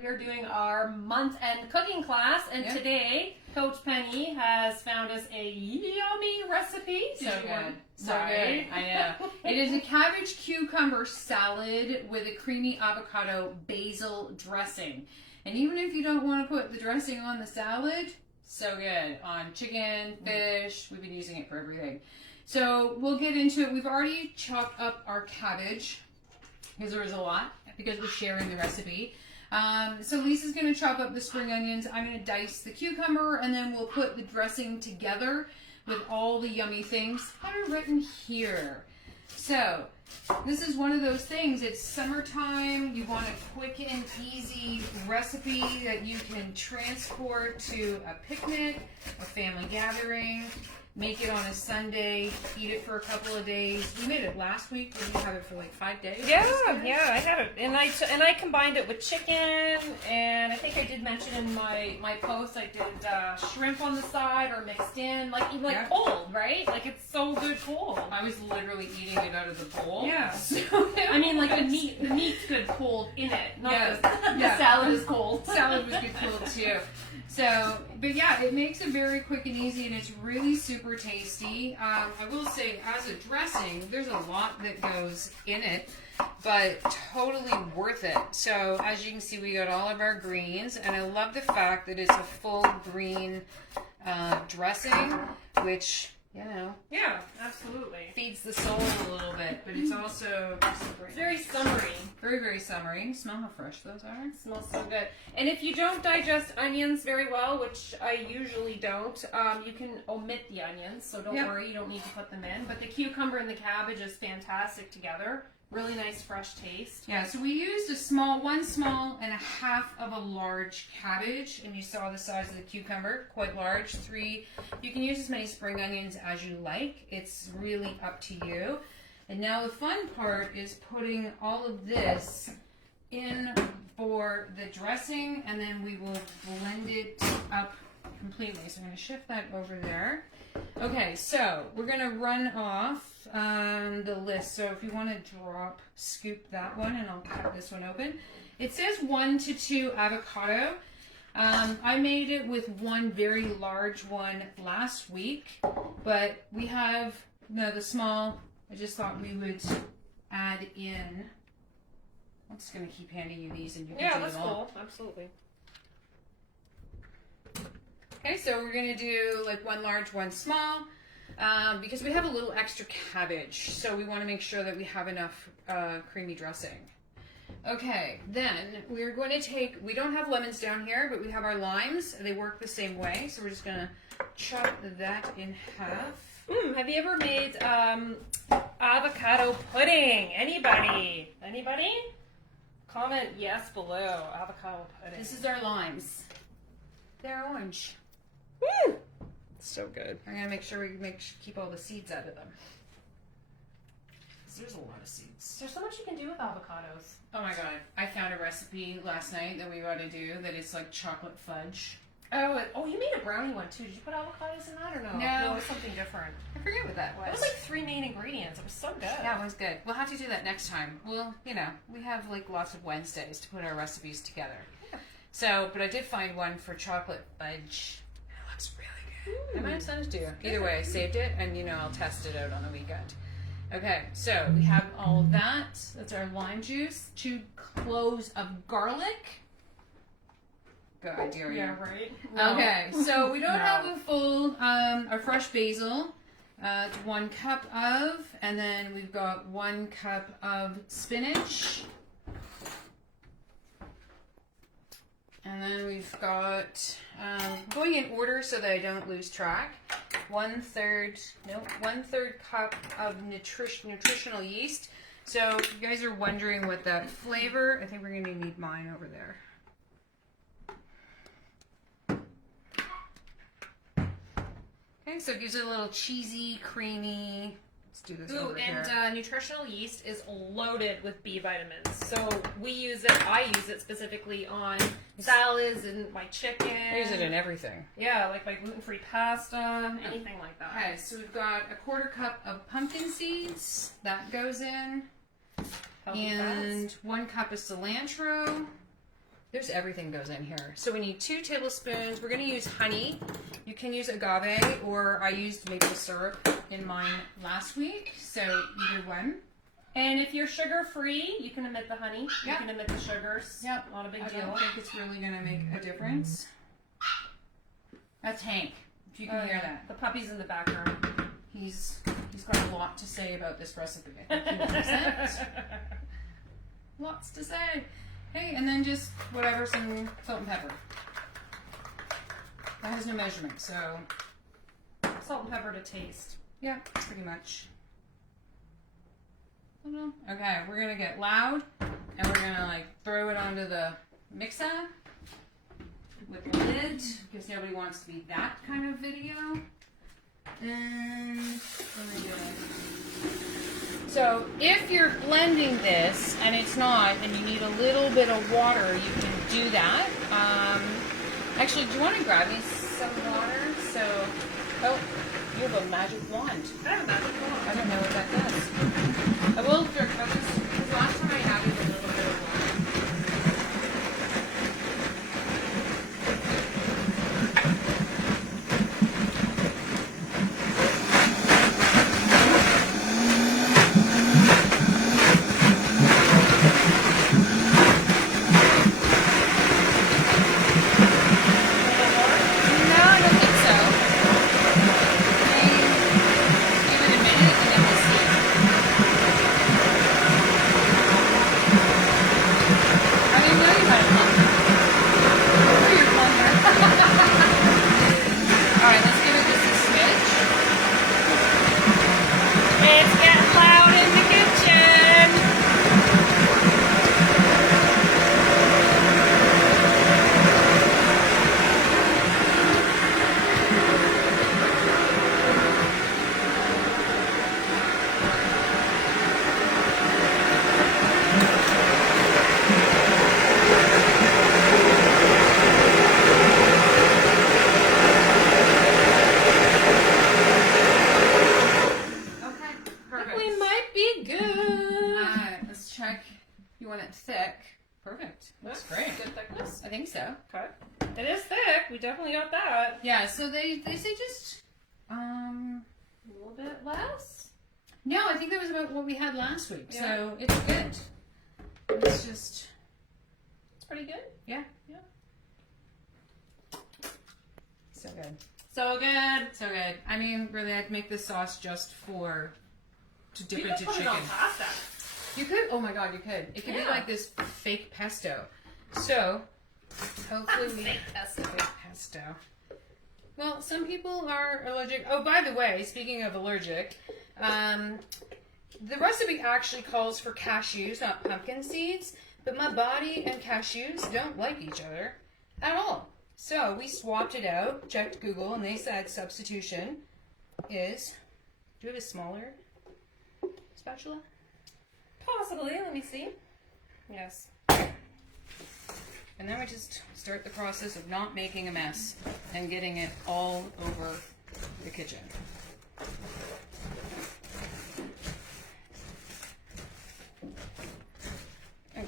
We are doing our month-end cooking class, and today Coach Penny has found us a yummy recipe. So good. Sorry. I know. It is a cabbage cucumber salad with a creamy avocado basil dressing. And even if you don't want to put the dressing on the salad, so good. On chicken, fish, we've been using it for everything. So we'll get into it. We've already chopped up our cabbage because there was a lot because we're sharing the recipe. So Lisa's going to chop up the spring onions. I'm going to dice the cucumber, and then we'll put the dressing together with all the yummy things that are written here. So this is one of those things. It's summertime. You want a quick and easy recipe that you can transport to a picnic, a family gathering. Make it on a Sunday, eat it for a couple of days. We made it last week, but we have it for like 5 days. Yeah, I had it, and I combined it with chicken, and I think I did mention in my post I did shrimp on the side or mixed in, like cold, right? Like it's so good cold. I was literally eating it out of the bowl. Yeah. So I mean, like the meat's good cold in it, not the salad is cold. Salad was good cold too. So, but yeah, it makes it very quick and easy, and it's really super tasty. I will say, as a dressing, there's a lot that goes in it, but totally worth it. So, as you can see, we got all of our greens, and I love the fact that it's a full green dressing, which, you know, yeah, absolutely feeds the soul a little bit, but it's also very summery. Very, very summery. Smell how fresh those are. It smells so good. And if you don't digest onions very well, which I usually don't, you can omit the onions, so don't worry, you don't need to put them in. But the cucumber and the cabbage is fantastic together. Really nice, fresh taste. Yeah, so we used one small and a half of a large cabbage, and you saw the size of the cucumber, quite large. 3. You can use as many spring onions as you like. It's really up to you. And now the fun part is putting all of this in for the dressing, and then we will blend it up completely. So I'm going to shift that over there. Okay, so we're going to run off the list. So if you want to scoop that one, and I'll cut this one open. It says 1 to 2 avocado. I made it with one very large one last week, but we have the small. I just thought we would add in. I'm just going to keep handing you these, and you can do that's them all. cool. Absolutely. Okay, so we're going to do like one large, one small, because we have a little extra cabbage, so we want to make sure that we have enough creamy dressing. Okay, then we're going to take, we don't have lemons down here, but we have our limes. They work the same way, so we're just going to chop that in half. Have you ever made avocado pudding? Anybody? Comment yes below. Avocado pudding. This is our limes. They're orange. Woo! So good. I'm going to make sure we keep all the seeds out of them. There's a lot of seeds. There's so much you can do with avocados. Oh my god. I found a recipe last night that we want to do that is like chocolate fudge. Oh, you made a brownie one too. Did you put avocados in that or no? No, it was something different. I forget what that was. It was like 3 main ingredients. It was so good. Yeah, it was good. We'll have to do that next time. Well, we have like lots of Wednesdays to put our recipes together. So, but I did find one for chocolate fudge. It looks really good. I might have sent it to you. Either way, I saved it, and I'll test it out on the weekend. Okay, so we have all of that. That's our lime juice. 2 cloves of garlic. Good idea. Yeah, right. Okay, so we don't have a full, our fresh basil. It's 1 cup of, and then we've got 1 cup of spinach. And then we've got, going in order so that I don't lose track, 1/3 cup of nutritional yeast. So if you guys are wondering what that flavor, I think we're going to need mine over there. Okay, so it gives it a little cheesy, creamy. Let's do this over here. And nutritional yeast is loaded with B vitamins. So I use it specifically on salads and my chicken. I use it in everything. Yeah, like my gluten-free pasta, anything like that. Okay, so we've got a 1/4 cup of pumpkin seeds. That goes in. Healthy And fats. 1 cup of cilantro. There's everything goes in here. So we need 2 tablespoons. We're going to use honey. You can use agave, or I used maple syrup in mine last week. So either one. And if you're sugar free, you can omit the honey. Yep. You can omit the sugars. Yep. Not a big I deal. don't think it's really going to make a difference. That's Hank, if you can hear that. The puppy's in the background. He's got a lot to say about this recipe. I think he wants it. Lots to say. Hey, and then just whatever, some salt and pepper. That has no measurement, so Salt and pepper to taste. yeah, pretty much. I don't know. Okay, we're gonna get loud, and we're gonna like throw it onto the mixer with the lid because nobody wants to be that kind of video. And what am I doing? So if you're blending this and it's not, and you need a little bit of water, you can do that. Actually, do you want to grab me some water? So, oh, you have a magic wand. I have a magic wand. I don't know what that does. I will drink this because last time I had it a little bit of water. No, I don't think so. Give it a minute and then we'll see. I didn't know you had a plumber. Or your plumber. Alright, let's give it just a smidge. It's getting loud in the kitchen. Okay, We perfect. might be good. Let's check. You want it thick? Perfect. Looks great. Good thickness. I think so. Okay. It is thick. We definitely got that. Yeah, so they say just A little bit less. no, I think that was about what we had last week. Yeah. So it's good. It's just It's pretty good. yeah. Yeah. So good. So good. So good. I mean, really I'd make this sauce just to dip You into can put it chicken. on pasta. You could oh my god, you could. It could be Yeah. like this fake pesto. So hopefully we Fake pesto. fake pesto. Well, some people are allergic. Oh, by the way, speaking of allergic, the recipe actually calls for cashews, not pumpkin seeds, but my body and cashews don't like each other at all. So we swapped it out, checked Google, and they said substitution is. Do you have a smaller spatula? Possibly. Let me see. Yes. And then we just start the process of not making a mess and getting it all over the kitchen. Okay.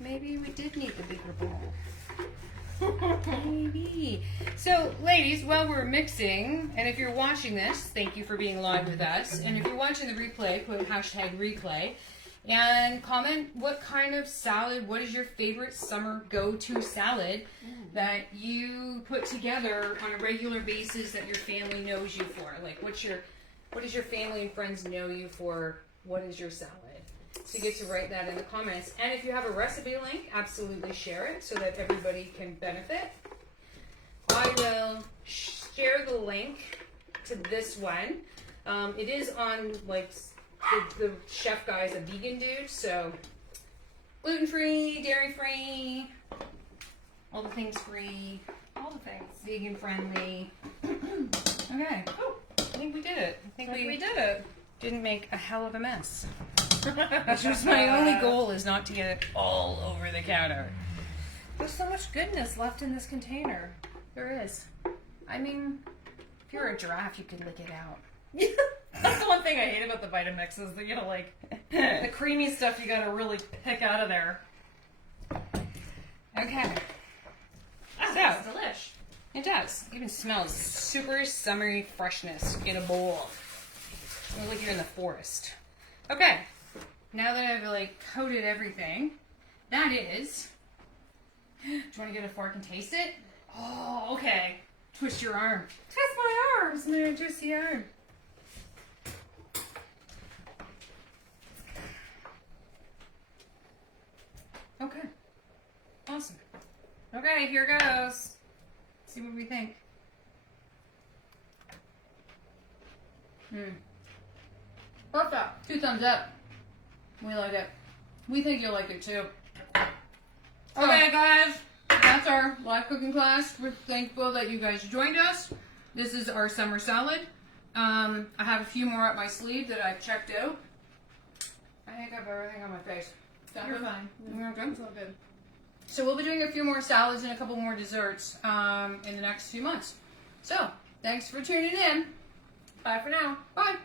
Maybe we did need the bigger bowl. Maybe. So, ladies, while we're mixing, and if you're watching this, thank you for being live with us. And if you're watching the replay, put hashtag replay. And comment what kind of salad, what is your favorite summer go-to salad that you put together on a regular basis that your family knows you for? Like, what does your family and friends know you for? What is your salad? So you get to write that in the comments. And if you have a recipe link, absolutely share it so that everybody can benefit. I will share the link to this one. It is on, like, the chef guy's a vegan dude, so gluten-free, dairy-free, all the things free, All the things. vegan-friendly. Okay. Oh, I think we did it. I think We did it. didn't make a hell of a mess. Which was my only goal, is not to get it all over the counter. There's so much goodness left in this container. There is. I mean, if you're a giraffe, you could lick it out. That's the one thing I hate about the Vitamix is that, you know, like, the creamy stuff you gotta really pick out of there. Okay. Oh, So- that's delish. It does. It even smells super summery freshness in a bowl. Smells like you're in the forest. Okay. Now that I've like coated everything, that is. Do you want to get a fork and taste it? Oh, okay. Twist your arm. Test my arms. No, twist the arm. Okay. Awesome. Okay, here goes. See what we think. Perfect. 2 thumbs up. We like it. We think you'll like it too. Okay, guys. That's our live cooking class. We're thankful that you guys joined us. This is our summer salad. I have a few more up my sleeve that I've checked out. I think I have everything on my face. You're fine. You're good? It's all good. So we'll be doing a few more salads and a couple more desserts in the next few months. So, thanks for tuning in. Bye for now. Bye.